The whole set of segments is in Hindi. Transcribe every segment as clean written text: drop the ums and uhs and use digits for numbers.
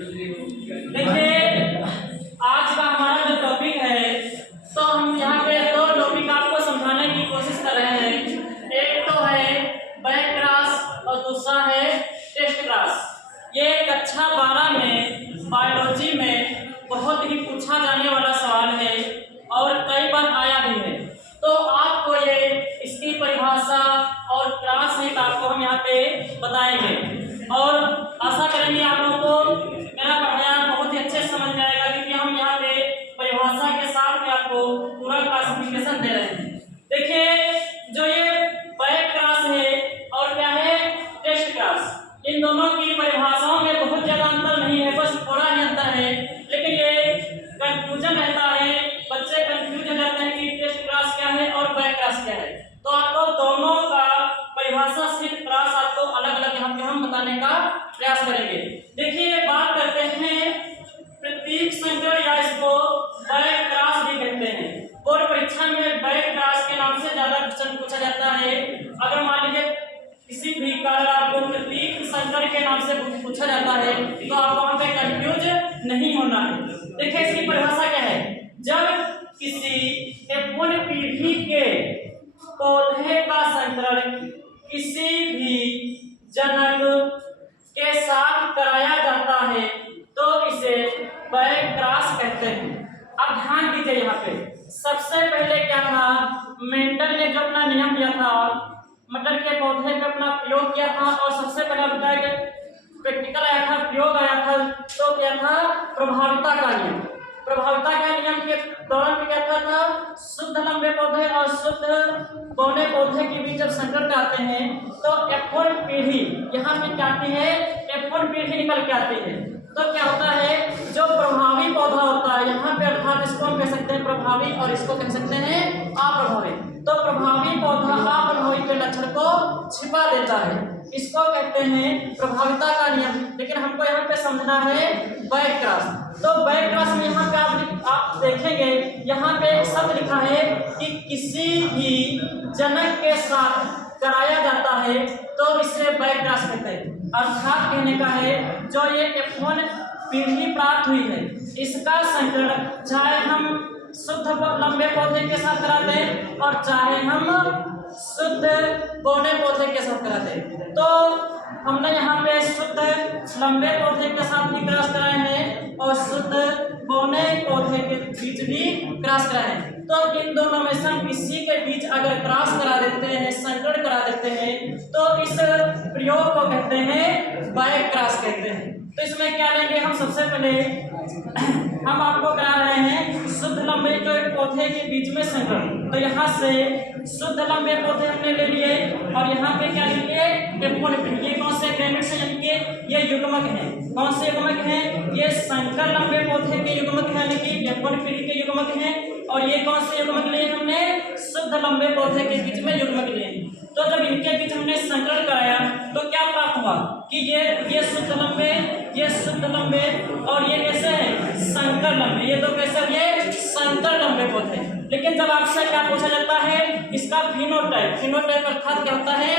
देखिए, आज का हमारा जो टॉपिक है, तो हम यहाँ पे दो टॉपिक आपको समझाने की कोशिश कर रहे हैं। एक तो है बैक क्रॉस और दूसरा है टेस्ट क्रॉस। ये कक्षा 12 में बायोलॉजी में बहुत ही पूछा जाने वाला सवाल है और कई बार आया भी है। तो आपको ये इसकी परिभाषा और क्रॉस हिट आपको हम यहाँ पे बताएंगे और आशा करेंगे आप लोगों को मेरा पढ़ाया बहुत ही अच्छे से समझ में आएगा, क्योंकि हम यहाँ पे परिभाषा के साथ में आपको पूरा क्लासिफिकेशन दे रहे हैं। देखिए, जो ये बैक क्रॉस है और क्या है टेस्ट क्रॉस, इन दोनों की परिभाषाओं में बहुत ज्यादा अंतर नहीं है, बस थोड़ा ही अंतर है। लेकिन ये कंफ्यूजन रहता है, बच्चे कंफ्यूज हो जाते हैं कि टेस्ट क्रॉस क्या है और बैक क्रॉस क्या है। तो आपको दोनों का परिभाषा सिर्फ क्रॉस आपको अलग अलग यहाँ पे हम बताने का प्रयास करेंगे। देखिए, बात करते हैं प्रतीक संकर या इसको बैक क्रॉस भी कहते हैं। बोर्ड परीक्षा में बैक क्रॉस के नाम से ज्यादा क्वेश्चन पूछा जाता है। अगर मान लीजिए किसी भी कारण आपको प्रतीक संकर के नाम से पूछा जाता है तो आप वहां पे कंफ्यूज नहीं होना है। देखिए, इसकी परिभाषा क्या है। जब किसी F1 पीढ़ी के पौधे का संकरण किसी भी जनक के साथ कराया जाता है तो इसे बैक क्रॉस कहते हैं। अब ध्यान दीजिए, यहाँ पे सबसे पहले क्या था, मेंडल ने जो अपना नियम दिया था, मटर के पौधे में अपना प्रयोग किया था और सबसे पहला बताया प्रैक्टिकल आया था, प्रयोग आया था, तो क्या था प्रभाविता का नियम। प्रभाविता का नियम के दौरान क्या था शुद्ध लंबे पौधे और शुद्ध बौने पौधे के बीच जब संकर कराते हैं तो F1 पीढ़ी यहाँ पे क्या आती है, F1 पीढ़ी निकल के आती है। तो क्या होता है, जो प्रभावी पौधा होता है यहाँ पे, अर्थात इसको हम कह सकते हैं प्रभावी और इसको कह सकते हैं अप्रभावी। तो प्रभावी पौधा अप्रभावी के लक्षण को छिपा देता है, इसको कहते हैं प्रभाविता का नियम। लेकिन हमको यहाँ पे समझना है बैक क्रॉस। तो बैक क्रॉस में यहाँ पे आप देखेंगे, यहाँ पे एक शब्द लिखा है कि किसी भी जनक के साथ कराया जाता है तो इसे बैक क्रॉस कहते हैं। अर्थात कहने का है, जो ये F1 पीढ़ी प्राप्त हुई है इसका संकरण चाहे हम शुद्ध लंबे पौधे के साथ कराते हैं और चाहे हम शुद्ध बौने पौधे के साथ कराते हैं। तो हमने यहाँ पे शुद्ध लंबे पौधे के साथ भी क्रॉस कराए हैं और शुद्ध बौने पौधे के बीच भी क्रॉस कराए हैं। तो इन दोनों में से हम किसी के बीच अगर क्रॉस करा देते हैं, संकरण करा देते हैं, तो इस प्रयोग को कहते हैं बैक क्रॉस कहते हैं। तो इसमें क्या लेंगे हम, सबसे पहले हम आपको करा रहे हैं शुद्ध लंबे जो पौधे के बीच में संकरण। तो यहाँ से शुद्ध लंबे पौधे हमने ले लिए और यहाँ पे क्या लिए F1 पीढ़ी। ये कौन से ग्रेनेड्स हैं, यानी कि ये युग्मक हैं। कौन से युग्मक हैं, ये संकर लंबे पौधे के युग्मक हैं, यानी कि F1 पीढ़ी के युग्मक हैं। और ये कौन से युग्मक लिए हमने, शुद्ध लंबे पौधे के बीच में युग्मक लिए। तो जब इनके बीच हमने संकरण कराया तो क्या प्राप्त हुआ कि ये शुद्ध लंबे, ये शुद्ध लंबे और ये कैसे है संकर लंबे। ये तो कैसे, ये संकर लंबे पौधे। लेकिन जब आपसे क्या पूछा जाता है, इसका फिनोटाइप, फिनोटाइप अर्थात क्या होता है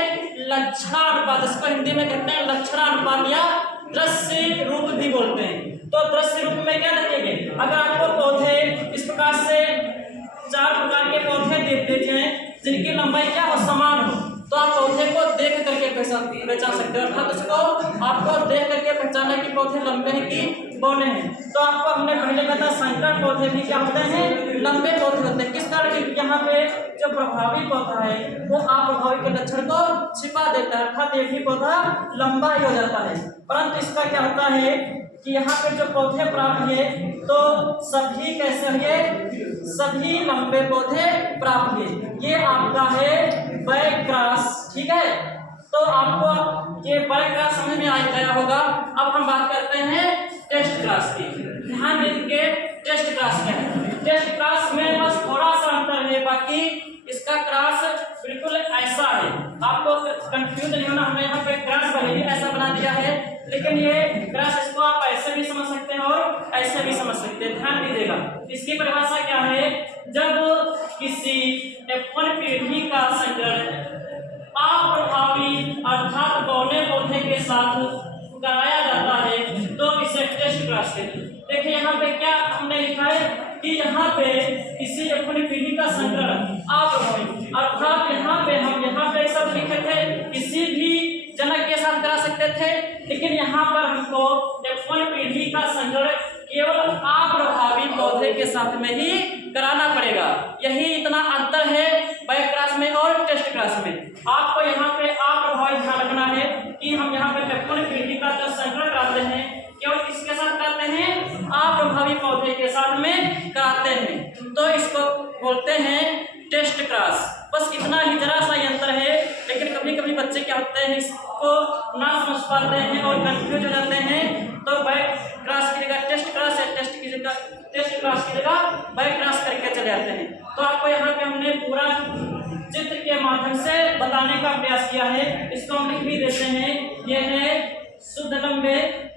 लक्षणानुपात, इसको हिंदी में कहते हैं लक्षणानुपात या दृश्य रूप भी बोलते हैं। तो दृश्य रूप में क्या देखेंगे, अगर आपको पौधे इस प्रकार से 4 प्रकार के पौधे देते हैं जिनकी लंबाई क्या हो, समान हो, तो आप पौधे को देख करके पहचान सकते हो। अर्थात उसको आपको देख करके पहचाना कि पौधे लंबे हैं कि बौने हैं। तो आपको हमने पहले बताया संकर पौधे भी क्या होते हैं, लंबे पौधे होते हैं। किस कारण, यहाँ पे जो प्रभावी पौधा है वो अप्रभावी के लक्षण को छिपा देता है, अर्थात एक ही पौधा लंबा ही हो जाता है। परंतु इसका क्या होता है कि यहाँ पे जो पौधे प्राप्त हुए तो सभी कैसे हुए, सभी लंबे पौधे प्राप्त हुए। ये आपका है बैक क्रॉस, ठीक है। तो आपको ये बैक क्रॉस समझ में आ गया होगा। अब हम बात करते हैं टेस्ट क्रॉस की। ध्यान देंगे टेस्ट क्रॉस क्या है। टेस्ट क्रॉस में बस थोड़ा सा अंतर है, बाकी इसका क्रॉस बिल्कुल ऐसा है, आपको कंफ्यूज नहीं होना। हमने यहाँ पे क्रॉस भले ही ऐसा बना दिया है, लेकिन ये क्रॉस इसको आप ऐसे भी समझ सकते हैं और ऐसे भी समझ सकते हैं। ध्यान दीजिएगा, इसकी परिभाषा क्या है, जब किसी F1 पीढ़ी का संकरण अप्रभावी अर्थात बौने पौधे के साथ कराया जाता है तो इसे टेस्ट क्लास के। देखिए यहाँ पे क्या हमने लिखा है कि यहाँ पे किसी अपनी पीढ़ी का संग्रह अप्रभावी, अर्थात यहाँ पे शब्द लिखे थे किसी भी जनक के साथ करा सकते थे, लेकिन यहाँ पर हमको F1 पीढ़ी का संग्रह केवल अप्रभावी पौधे के साथ में ही कराना पड़ेगा। यही इतना अंतर है बैक क्लास में और टेस्ट क्लास में। आपको यहाँ पे अप्रभावी ध्यान रखना है कि हम यहाँ पे F1 पीढ़ी का जो संग्रह कराते हैं केवल किसके साथ कराते हैं, अप्रभावी पौधे के साथ में कराते हैं, तो इसको बोलते हैं टेस्ट क्लास। बस इतना ही जरा सा अंतर है, लेकिन कभी कभी बच्चे क्या होते हैं इसको ना समझ पाते हैं और कंफ्यूज हो जाते हैं, तो बैक क्लास की जगह टेस्ट क्लास या टेस्ट क्लास की जगह बैक क्लास करके चले जाते हैं। तो आपको यहाँ पे हमने पूरा चित्र के माध्यम से बताने का प्रयास किया है, इसको हम लिख भी देते हैं। यह है शुद्ध लंबे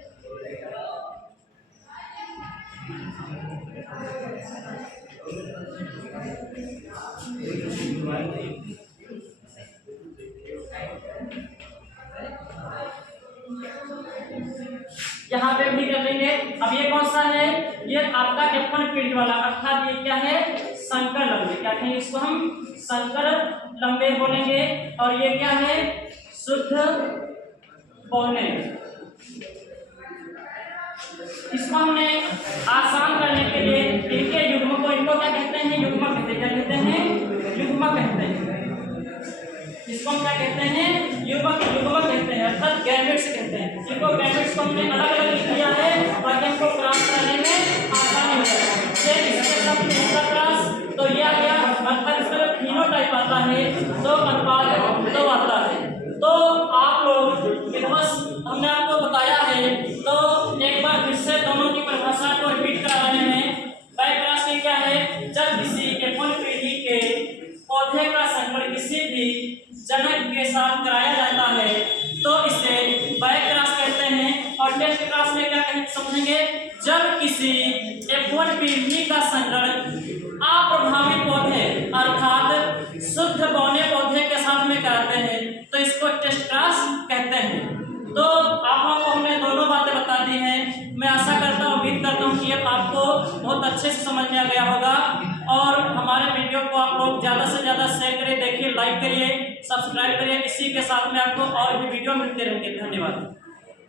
यहाँ पे भी कर लेंगे। अब ये कौन सा है, ये आपका F1 पीढ़ी वाला, अर्थात ये क्या है, संकर लंबे। क्या कहेंगे इसको हम, संकर लंबे बोलेंगे। और ये क्या है, शुद्ध बौने। इसको हमने आसान करने के लिए इनके युग्म को, इनको क्या कहते हैं, युग्म कहते हैं। क्या कहते हैं, युग्म कहते हैं। इसको हम क्या कहते हैं, युग्मक कहते हैं, अर्थात गैमेट्स कहते हैं। इनको गैमेट्स को हमने अलग अलग लिख दिया है ताकि हमको प्राप्त करने में आसानी हो जाए। इसके साथ तीसरा क्लास तो ये आ गया, अर्थात इसमें फिनोटाइप आता है तो अनुपात 2 आता है। तो आप लोग विध्वंस हमने आपको बताया है, तो एक बार फिर से दोनों की परिभाषा को रिपीट करा रहे हैं। बैक क्लास में क्या है, जब किसी F1 पीढ़ी के पौधे का संकरण किसी भी जनक के साथ कराया जाता है तो इसे बैक क्लास कहते हैं। और टेस्ट क्लास में क्या कहेंगे समझेंगे, जब किसी F1 पीढ़ी का संकरण अप्रभावी पौधे अर्थात शुद्ध बौने पौधे के साथ में कराते हैं तो इसको टेस्ट क्लास कहते हैं। तो आप लोगों को हमने दोनों बातें बता दी हैं। मैं आशा करता हूँ, उम्मीद करता हूँ कि आपको बहुत अच्छे से समझ में आ गया होगा। और हमारे वीडियो को आप लोग ज़्यादा से ज़्यादा शेयर करिए, देखिए, लाइक करिए, सब्सक्राइब करिए। इसी के साथ में आपको और भी वीडियो मिलते रहेंगे। धन्यवाद।